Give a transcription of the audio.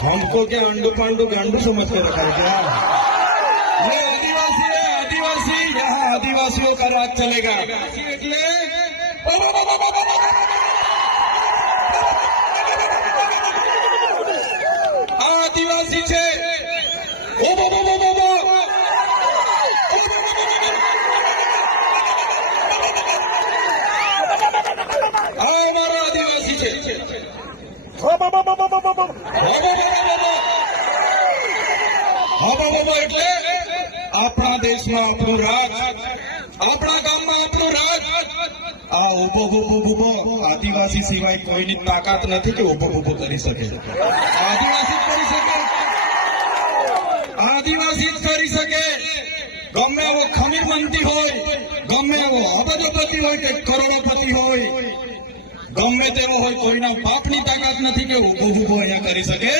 हमको क्या अंडू पांडू गांडू समझ के रखा है क्या? ये आदिवासी है, आदिवासी, यहाँ आदिवासियों का राज चलेगा। आदिवासी छे हमारा आदिवासी छे એટલે આપણા દેશમાં આપણું રાજ, આપણા ગામમાં આપણું રાજ। આ ઉભો આદિવાસી સિવાય કોઈની તાકાત નથી કે ઉભો કરી શકે। આદિવાસી કરી શકે, આદિવાસી જ કરી શકે। ગમે એવો ખમીરમંતી હોય, ગમે એવો અબજોપતિ હોય કે કરોડોપતિ હોય, ગમે તેવો હોય, કોઈના બાપની તાકાત નથી કે ઉભો અહીંયા કરી શકે।